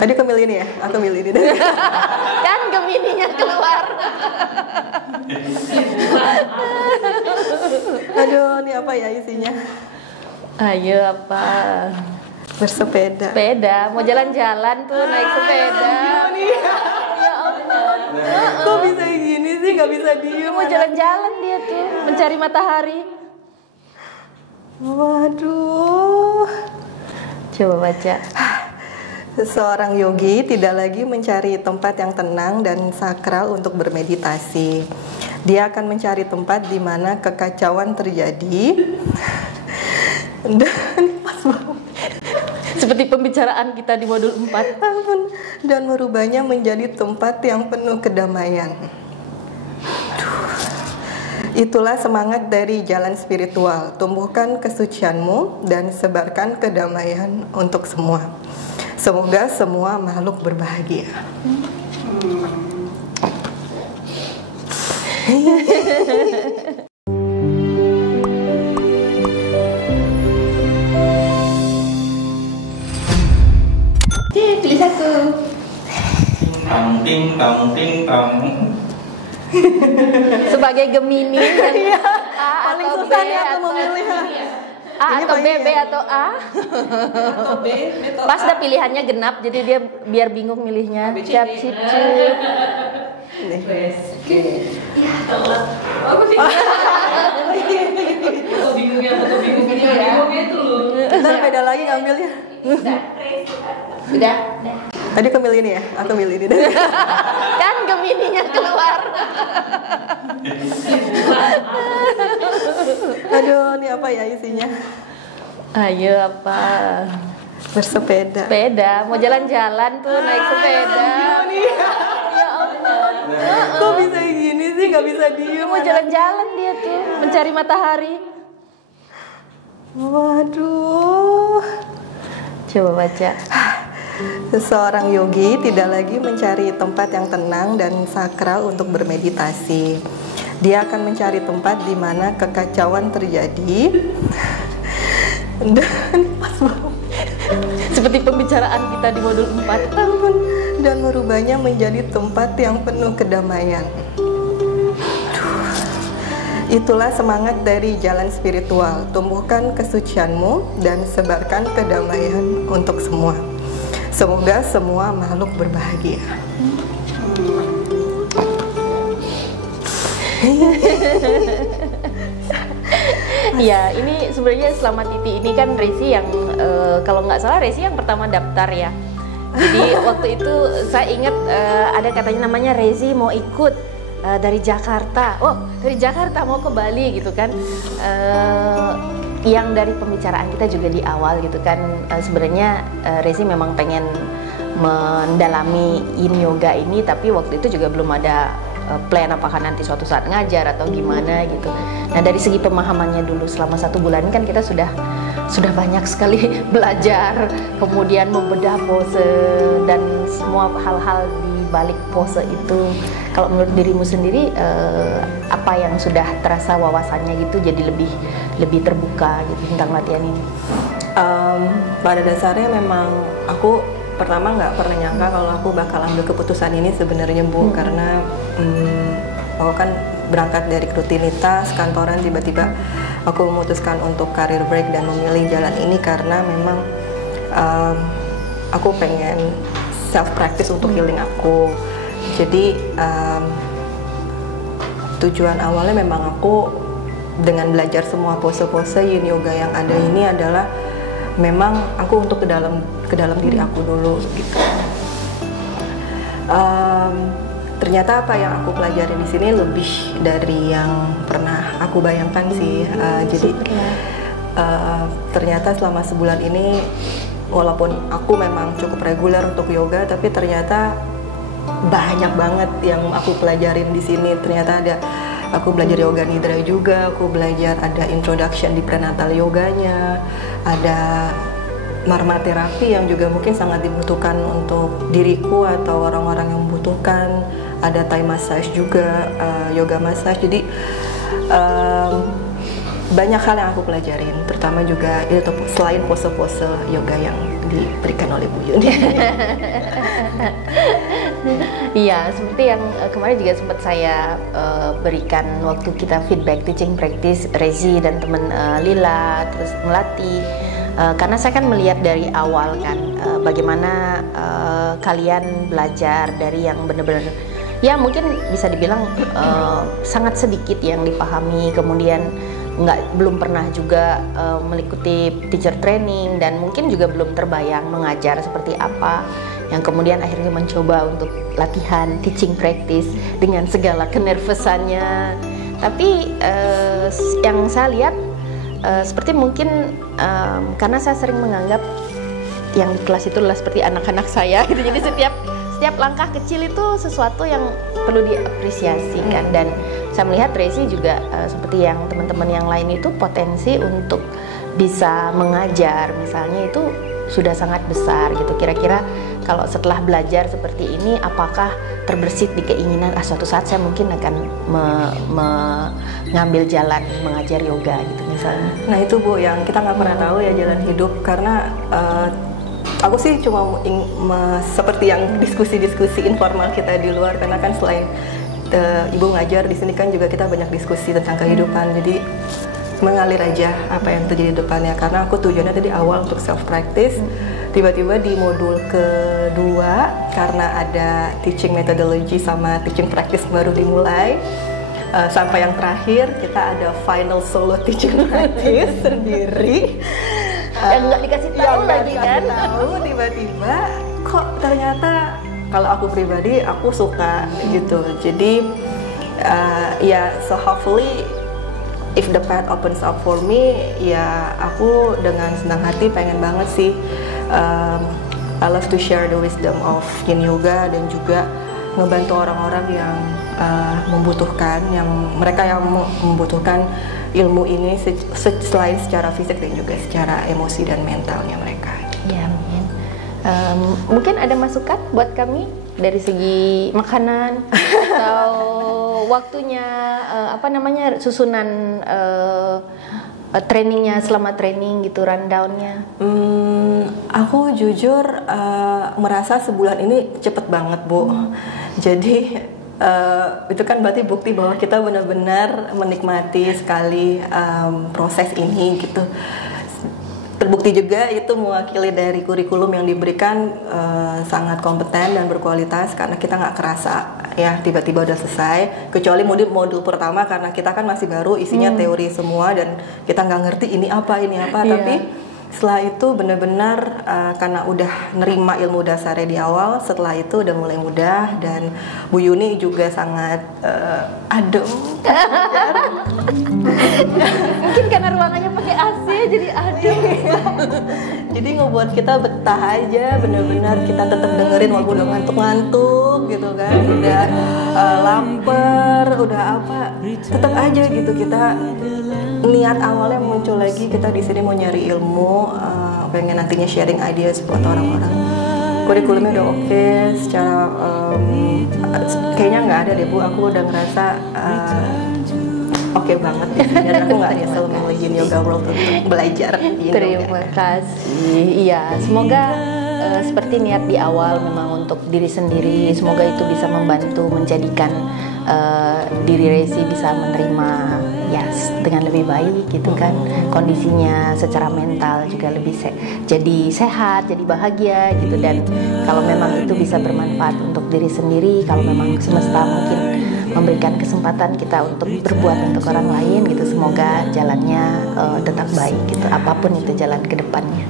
Tadi Gemini ini ya? Aku milih ini. Kan Gemininya keluar. Aduh, ini apa ya isinya? Ayo apa? Bersepeda. Sepeda, mau jalan-jalan tuh naik sepeda. Ya Allah. Kok bisa gini sih? Gak bisa diem. Mau jalan-jalan dia tuh, mencari matahari. Waduh. Coba baca. Seorang yogi tidak lagi mencari tempat yang tenang dan sakral untuk bermeditasi. Dia akan mencari tempat di mana kekacauan terjadi. Dan pas banget. Seperti pembicaraan kita di modul 4. Dan merubahnya menjadi tempat yang penuh kedamaian. Itulah semangat dari jalan spiritual. Tumbuhkan kesucianmu dan sebarkan kedamaian untuk semua. Semoga semua makhluk berbahagia. Pilih satu. Ting tong ting tong. Sebagai Gemini dan A Paling atau B susah nih aku atau memilih. A Ini atau B, paling B ya. atau A. Atau B, atau Pas dah pilihannya genap, jadi dia biar bingung milihnya. Cap cip cip. Ntar beda lagi ngambilnya. Udah. Tadi aku milih ini ya? Aku milih ini. Kan Gemininya keluar. Aduh, ini apa ya isinya? Ayo apa? Bersepeda. Sepeda, mau jalan-jalan tuh naik sepeda. Ya Allah. Kok bisa gini sih? Gak bisa diem. Mau jalan-jalan dia tuh, mencari matahari. Waduh. Coba baca. Seorang yogi tidak lagi mencari tempat yang tenang dan sakral untuk bermeditasi. Dia akan mencari tempat di mana kekacauan terjadi. Dan pas banget. Seperti pembicaraan kita di modul 4. Dan merubahnya menjadi tempat yang penuh kedamaian. Itulah semangat dari jalan spiritual. Tumbuhkan kesucianmu dan sebarkan kedamaian untuk semua. Semoga semua makhluk berbahagia. Ya, ini sebenarnya selama Titi ini kan Resi yang kalau nggak salah Resi yang pertama daftar ya. Jadi waktu itu saya ingat ada katanya namanya Resi mau ikut dari Jakarta. Oh, dari Jakarta mau ke Bali gitu kan. Yang dari pembicaraan kita juga di awal gitu kan, sebenarnya Resi memang pengen mendalami Yin Yoga ini, tapi waktu itu juga belum ada plan apakah nanti suatu saat ngajar atau gimana gitu. Nah, dari segi pemahamannya dulu selama 1 bulan kan kita sudah banyak sekali belajar, kemudian membedah pose dan semua hal-hal di balik pose itu. Kalau menurut dirimu sendiri apa yang sudah terasa wawasannya gitu, jadi lebih terbuka gitu tentang latihan ini? Pada dasarnya memang aku pertama nggak pernah nyangka kalau aku bakal ambil keputusan ini sebenarnya Bu, karena aku kan berangkat dari rutinitas kantoran, tiba-tiba aku memutuskan untuk career break dan memilih jalan ini karena memang aku pengen self practice untuk healing aku. Jadi tujuan awalnya memang aku dengan belajar semua pose-pose Yin Yoga yang ada ini adalah memang aku untuk ke dalam diri aku dulu gitu. Ternyata apa yang aku pelajari di sini lebih dari yang pernah aku bayangkan sih. Jadi ternyata selama sebulan ini, walaupun aku memang cukup reguler untuk yoga, tapi ternyata banyak banget yang aku pelajarin di sini. Ternyata aku belajar yoga nidra juga, aku belajar ada introduction di prenatal yoganya, ada marma terapi yang juga mungkin sangat dibutuhkan untuk diriku atau orang-orang yang membutuhkan, ada Thai massage juga, yoga massage. Jadi banyak hal yang aku pelajarin, terutama juga itu selain pose-pose yoga yang diberikan oleh Bu Yuni. Iya, seperti yang kemarin juga sempat saya berikan waktu kita feedback teaching practice Rezi dan teman Lila, terus Melati. Karena saya kan melihat dari awal kan bagaimana kalian belajar dari yang benar-benar ya mungkin bisa dibilang sangat sedikit yang dipahami, kemudian belum pernah juga mengikuti teacher training dan mungkin juga belum terbayang mengajar seperti apa, yang kemudian akhirnya mencoba untuk latihan teaching practice dengan segala kenervesannya. Tapi yang saya lihat seperti mungkin karena saya sering menganggap yang di kelas itu adalah seperti anak-anak saya gitu, jadi setiap langkah kecil itu sesuatu yang perlu diapresiasikan. Dan saya melihat Rezi juga seperti yang teman-teman yang lain itu potensi untuk bisa mengajar misalnya itu sudah sangat besar gitu. Kira-kira kalau setelah belajar seperti ini, apakah terbersit di keinginan suatu saat saya mungkin akan mengambil jalan mengajar yoga gitu misalnya. Nah itu Bu, yang kita nggak pernah tahu ya jalan hidup, karena aku sih cuma seperti yang diskusi-diskusi informal kita di luar, karena kan selain Ibu ngajar di sini kan juga kita banyak diskusi tentang kehidupan, jadi mengalir aja apa yang terjadi di depannya. Karena aku tujuannya tadi awal untuk self practice, tiba-tiba di modul kedua karena ada teaching methodology sama teaching practice baru dimulai, sampai yang terakhir kita ada final solo teaching practice sendiri yang nggak dikasih tahu lagi kan. Tahu tiba-tiba kok ternyata kalau aku pribadi aku suka gitu. Jadi ya so hopefully if the path opens up for me, ya aku dengan senang hati pengen banget sih I love to share the wisdom of Yin Yoga dan juga ngebantu orang-orang yang membutuhkan, yang mereka yang membutuhkan ilmu ini selain secara fisik dan juga secara emosi dan mentalnya mereka. Ya, amin. Mungkin ada masukan buat kami dari segi makanan atau waktunya susunan trainingnya selama training gitu, rundownnya. Aku jujur merasa sebulan ini cepet banget Bu. Jadi itu kan berarti bukti bahwa kita benar-benar menikmati sekali proses ini gitu. Terbukti juga itu mewakili dari kurikulum yang diberikan sangat kompeten dan berkualitas, karena kita nggak kerasa ya tiba-tiba udah selesai, kecuali modul pertama karena kita kan masih baru, isinya teori semua dan kita nggak ngerti ini apa tapi setelah itu benar-benar karena udah nerima ilmu dasarnya di awal, setelah itu udah mulai mudah. Dan Bu Yuni juga sangat adem. Mungkin karena ruangannya pakai AC jadi adem. Jadi ngebuat kita betah aja, benar-benar kita tetap dengerin walaupun udah ngantuk-ngantuk gitu kan, udah lapar, udah apa, tetap aja gitu kita niat awalnya muncul lagi, kita di sini mau nyari ilmu, pengen nantinya sharing ideas buat orang-orang. Kurikulumnya udah oke, secara kayaknya nggak ada deh Bu, aku udah ngerasa oke banget di sini, dan aku nggak nyesel milih Yin Yoga World untuk belajar Yin Terima kasih. Iya, semoga seperti niat di awal memang untuk diri sendiri, semoga itu bisa membantu menjadikan diri Rezi bisa menerima dengan lebih baik gitu kan, kondisinya secara mental juga lebih jadi sehat, jadi bahagia gitu. Dan kalau memang itu bisa bermanfaat untuk diri sendiri, kalau memang semesta mungkin memberikan kesempatan kita untuk berbuat untuk orang lain gitu, semoga jalannya tetap baik gitu, apapun itu jalan ke depannya.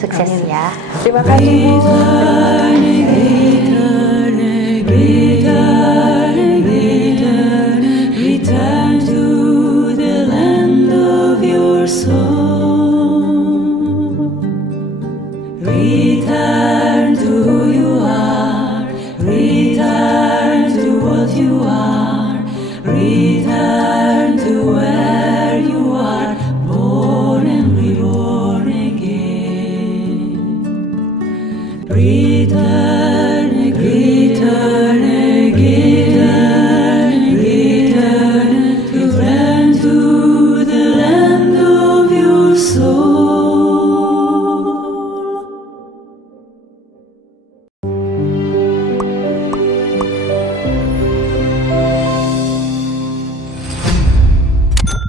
Sukses ya. Terima kasih Bu.